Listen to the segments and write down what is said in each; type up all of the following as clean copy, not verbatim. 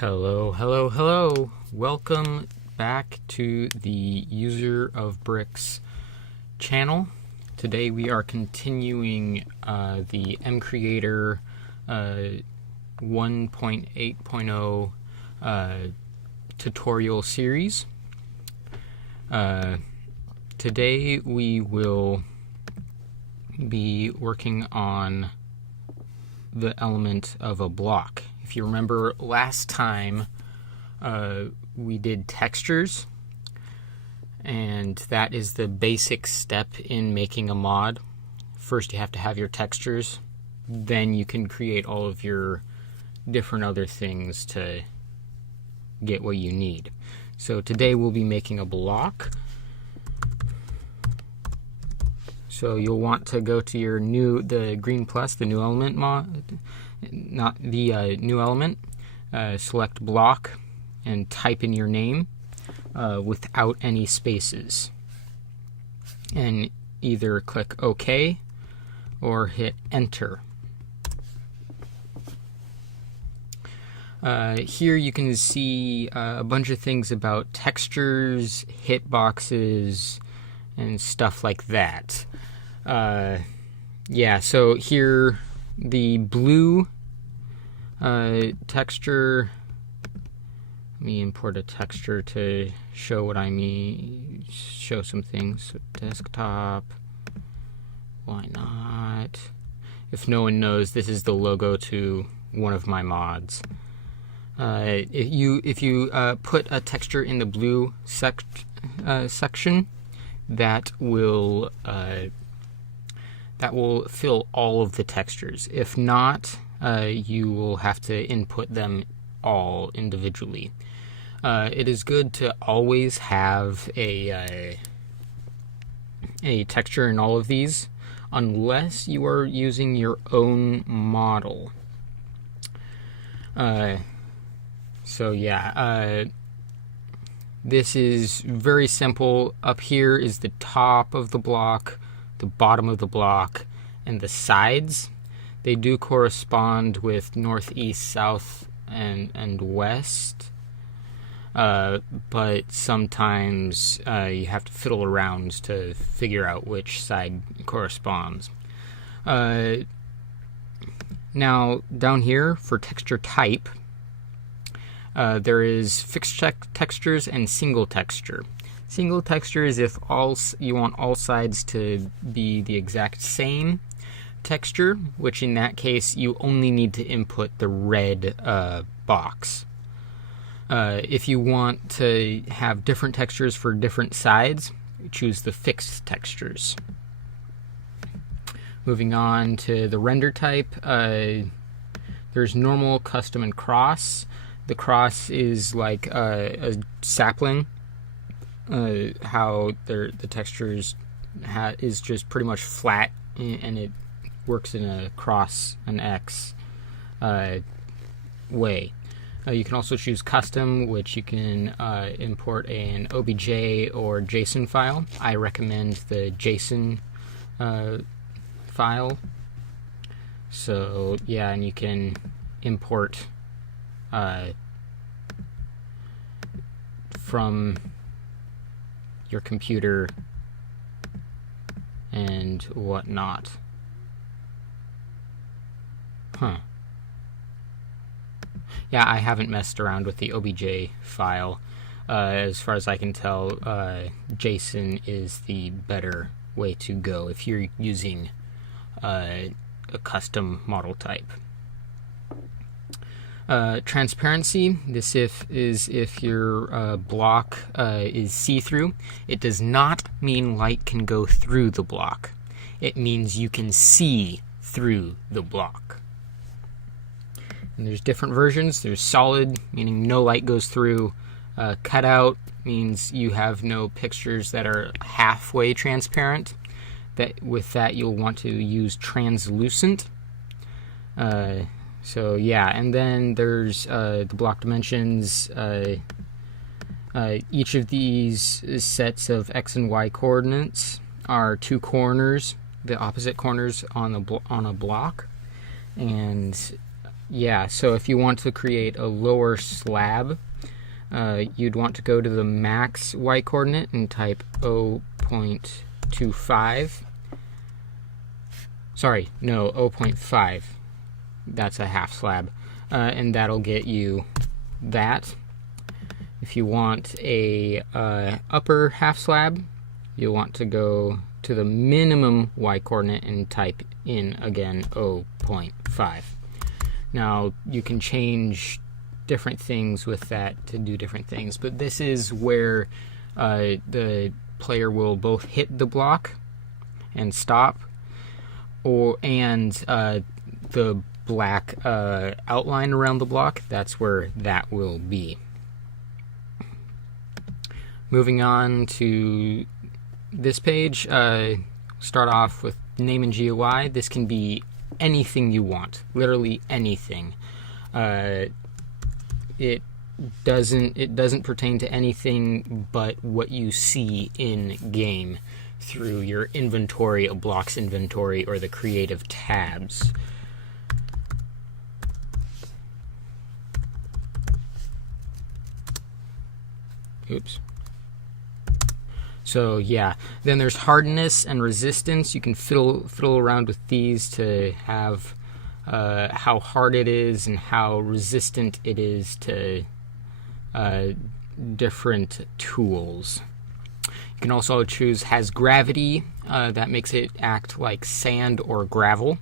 Hello, hello, hello. Welcome back to the User of Bricks channel. Today we are continuing the Mcreator 1.8.0 tutorial series. Today we will be working on the element of a block. If you remember last time, we did textures, and that is the basic step in making a mod. First you have to have your textures, then you can create all of your different other things to get what you need. So today we'll be making a block. So you'll want to go to the green plus, the new element mod, not the new element, select block and type in your name without any spaces. And either click OK or hit enter. Here you can see a bunch of things about textures, hitboxes, and stuff like that. Yeah, so here the blue texture, let me import a texture to show what I mean, show some things. So desktop, why not? If no one knows, this is the logo to one of my mods. If you put a texture in the blue section, that will fill all of the textures. If not, you will have to input them all individually. It is good to always have a texture in all of these, unless you are using your own model. So yeah, this is very simple. Up here is the top of the block, the bottom of the block, and the sides. They do correspond with north, east, south, and west. But sometimes you have to fiddle around to figure out which side corresponds. Now, down here for texture type, there is fixed textures and single texture. Single texture is if you want all sides to be the exact same texture, which in that case you only need to input the red box. If you want to have different textures for different sides, choose the fixed textures. Moving on to the render type, there's normal, custom, and cross. The cross is like a sapling. How the textures is just pretty much flat, and it works in a cross, an X way. You can also choose custom, which you can import an OBJ or JSON file. I recommend the JSON file. So yeah, and you can import from your computer and whatnot. Yeah, I haven't messed around with the OBJ file. As far as I can tell, JSON is the better way to go if you're using a custom model type. Transparency, this is if your block is see-through. It does not mean light can go through the block. It means you can see through the block. And there's different versions. There's solid, meaning no light goes through. Cutout means you have no pictures that are halfway transparent. With that you'll want to use translucent. So yeah, and then there's the block dimensions. Each of these sets of X and Y coordinates are two corners, the opposite corners on a block, and Yeah, so if you want to create a lower slab, you'd want to go to the max y coordinate and type 0.25. Sorry, no, 0.5. That's a half slab. And that'll get you that. If you want a upper half slab, you'll want to go to the minimum y coordinate and type in again 0.5. Now you can change different things with that to do different things, but this is where the player will both hit the block and stop, and the black outline around the block, that's where that will be. Moving on to this page, start off with name and GUI. This can be anything you want, literally anything. It doesn't pertain to anything but what you see in game through your inventory, a block's inventory, or the creative tabs. Oops. So yeah, then there's hardness and resistance. You can fiddle around with these to have how hard it is and how resistant it is to different tools. You can also choose has gravity, that makes it act like sand or gravel.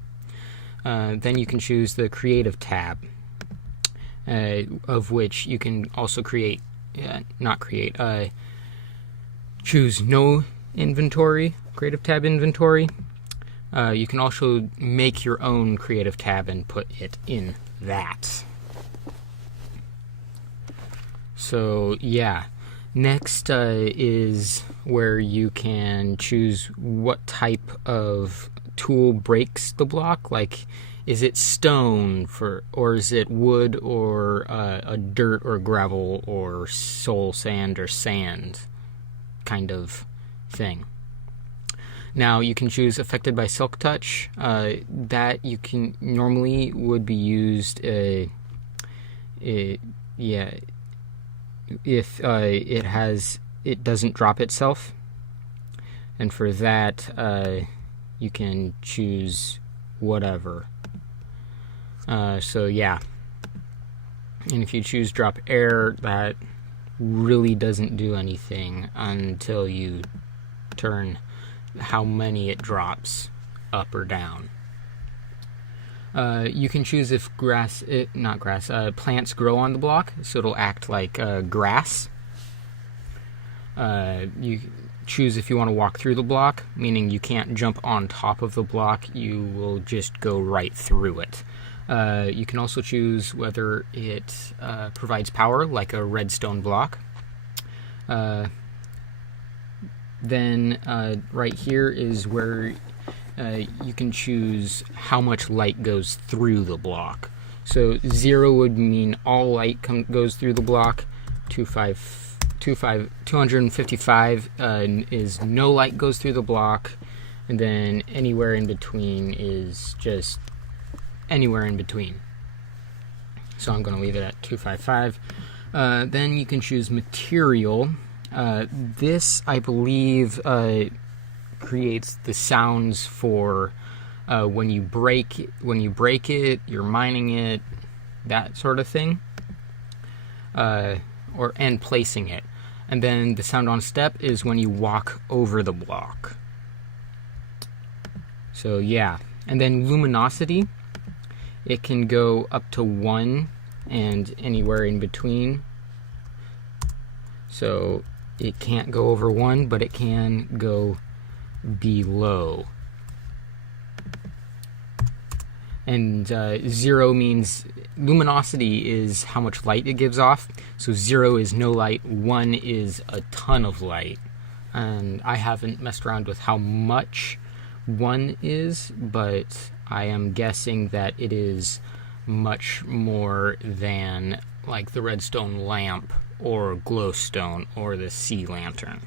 Then you can choose the creative tab, of which you can also choose no inventory, creative tab inventory. You can also make your own creative tab and put it in that. So yeah, next is where you can choose what type of tool breaks the block. Like, is it stone or is it wood or a dirt or gravel or soul sand or sand kind of thing. Now you can choose affected by silk touch. That you can normally would be used if it doesn't drop itself, and for that you can choose whatever. So yeah, and if you choose drop air, that really doesn't do anything until you turn how many it drops up or down. You can choose if plants grow on the block, so it'll act like grass. You choose if you want to walk through the block, meaning you can't jump on top of the block, you will just go right through it. You can also choose whether it provides power, like a redstone block. Then right here is where you can choose how much light goes through the block. So 0 would mean all light goes through the block. 255 is no light goes through the block, and then anywhere in between is just anywhere in between. So I'm going to leave it at 255. Then you can choose material. This, I believe, creates the sounds for when you break it, you're mining it, that sort of thing, and placing it. And then the sound on step is when you walk over the block. So yeah, and then luminosity, it can go up to 1 and anywhere in between. So it can't go over 1, but it can go below. And 0 means luminosity is how much light it gives off. So 0 is no light, 1 is a ton of light. And I haven't messed around with how much 1 is, but I am guessing that it is much more than like the redstone lamp or glowstone or the sea lantern.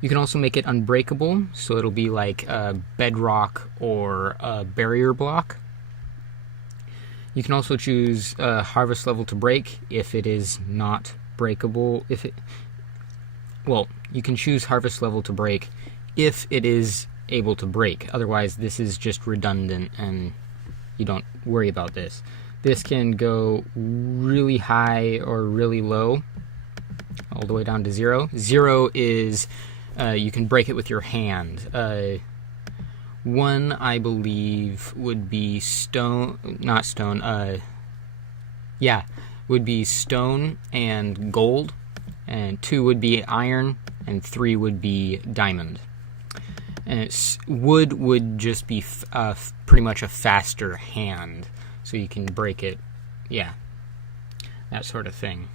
You can also make it unbreakable, so it'll be like a bedrock or a barrier block. You can also choose harvest level to break if it is not breakable. You can choose harvest level to break if it is able to break. Otherwise, this is just redundant and you don't worry about this. This can go really high or really low, all the way down to 0. 0 is you can break it with your hand. 1, I believe, would be would be stone and gold, and 2 would be iron, and 3 would be diamond. And wood would just be pretty much a faster hand, so you can break it, that sort of thing.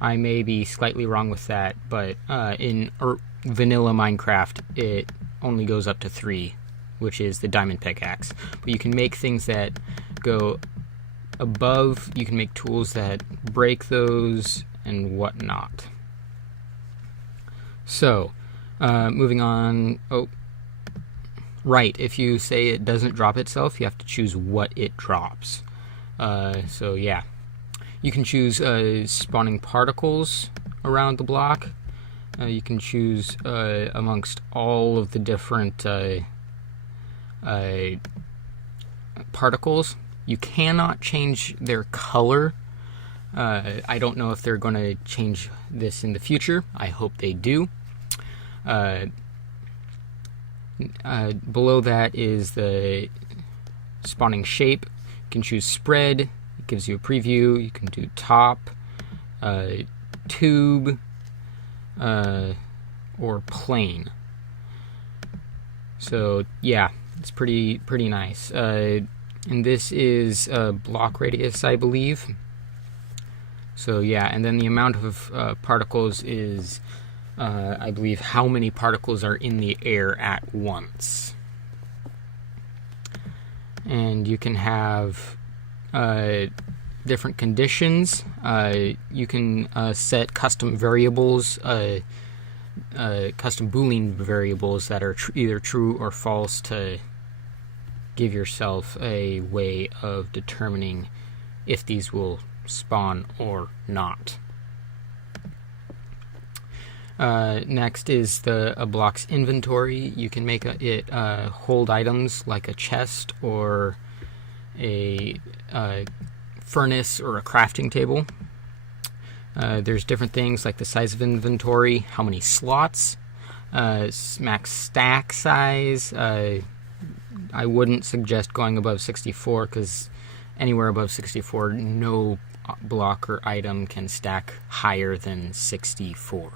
I may be slightly wrong with that, but in vanilla Minecraft, it only goes up to 3, which is the diamond pickaxe. But you can make things that go above. You can make tools that break those and whatnot. So, moving on. Oh, right. If you say it doesn't drop itself, you have to choose what it drops. So yeah, you can choose spawning particles around the block. You can choose amongst all of the different particles. You cannot change their color. I don't know if they're going to change this in the future. I hope they do. Below that is the spawning shape. You can choose spread. It gives you a preview. You can do top, tube, or plane. So yeah, it's pretty nice. And this is block radius, I believe. So yeah, and then the amount of particles is, I believe, how many particles are in the air at once. And you can have different conditions. You can set custom variables, custom Boolean variables that are either true or false to give yourself a way of determining if these will spawn or not. Next is a block's inventory. You can make it hold items like a chest or a furnace or a crafting table. There's different things like the size of inventory, how many slots, max stack size. I wouldn't suggest going above 64 because anywhere above 64, no block or item can stack higher than 64.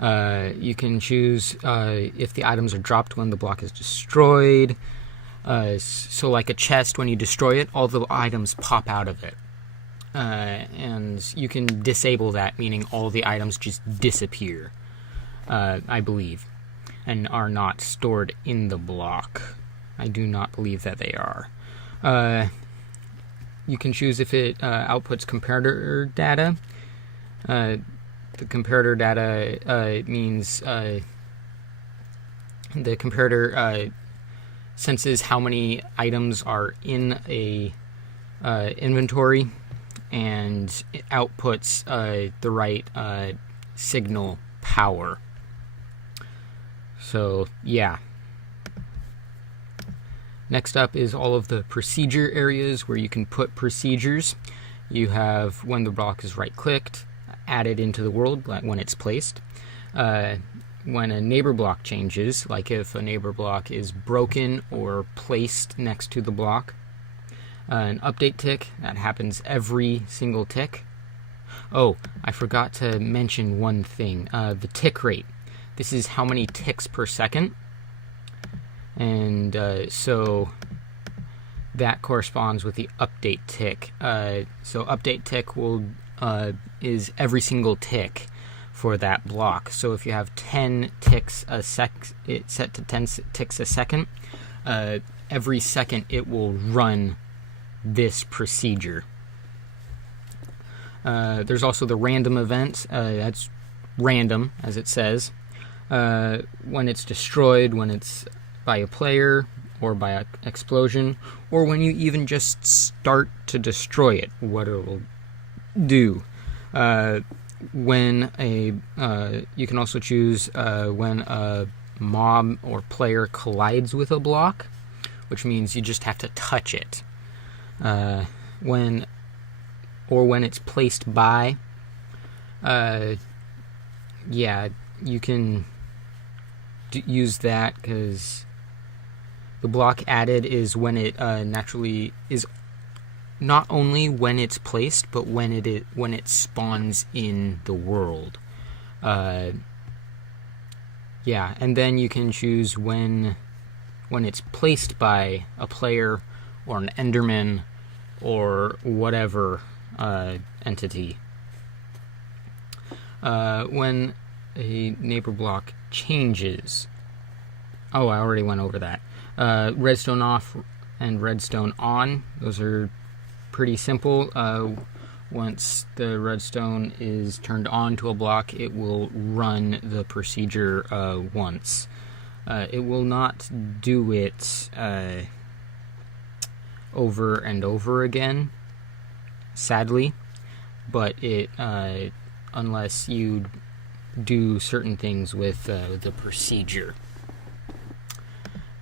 You can choose if the items are dropped when the block is destroyed. So like a chest, when you destroy it, all the items pop out of it. And you can disable that, meaning all the items just disappear, I believe, and are not stored in the block. I do not believe that they are. You can choose if it outputs comparator data. The comparator data means the comparator senses how many items are in a inventory, and it outputs the right signal power. So yeah. Next up is all of the procedure areas where you can put procedures. You have when the block is right-clicked, added into the world when it's placed. When a neighbor block changes, like if a neighbor block is broken or placed next to the block. An update tick, that happens every single tick. Oh, I forgot to mention one thing. The tick rate. This is how many ticks per second. And so that corresponds with the update tick. So update tick is every single tick for that block. So if you have 10 ticks a sec, it's set to 10 ticks a second. Every second it will run this procedure. There's also the random event. That's random, as it says. When it's destroyed, when it's by a player, or by explosion, or when you even just start to destroy it, what it will do. When you can also choose when a mob or player collides with a block, which means you just have to touch it. When it's placed by, you can use that, because the block added is when it naturally is, not only when it's placed, but when it spawns in the world. And then you can choose when it's placed by a player or an Enderman or whatever entity. When a neighbor block changes. Oh, I already went over that. Redstone off and redstone on. Those are pretty simple. Once the redstone is turned on to a block, it will run the procedure once. It will not do it over and over again, sadly, but unless you do certain things with the procedure.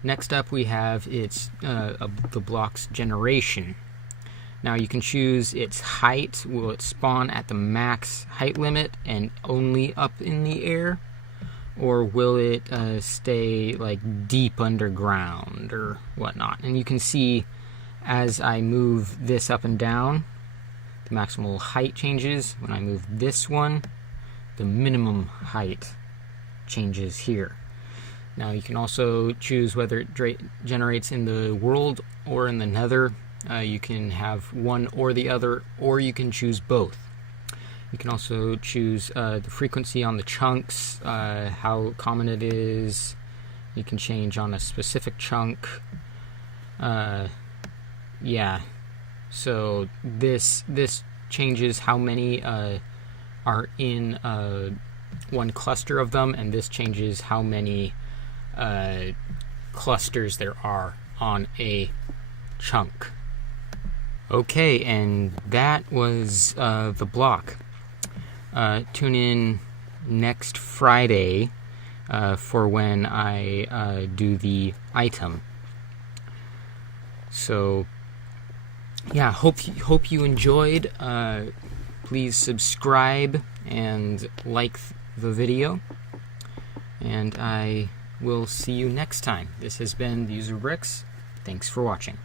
Next up we have the block's generation. Now you can choose its height. Will it spawn at the max height limit and only up in the air? Or will it stay like deep underground or whatnot? And you can see as I move this up and down, the maximal height changes. When I move this one, the minimum height changes here. Now you can also choose whether it generates in the world or in the nether. You can have one or the other, or you can choose both. You can also choose the frequency on the chunks, how common it is. You can change on a specific chunk. So this changes how many are in one cluster of them, and this changes how many clusters there are on a chunk. Okay, and that was the block. Tune in next Friday for when I do the item. So, yeah, hope you enjoyed. Please subscribe and like the video, and I will see you next time. This has been the User Bricks. Thanks for watching.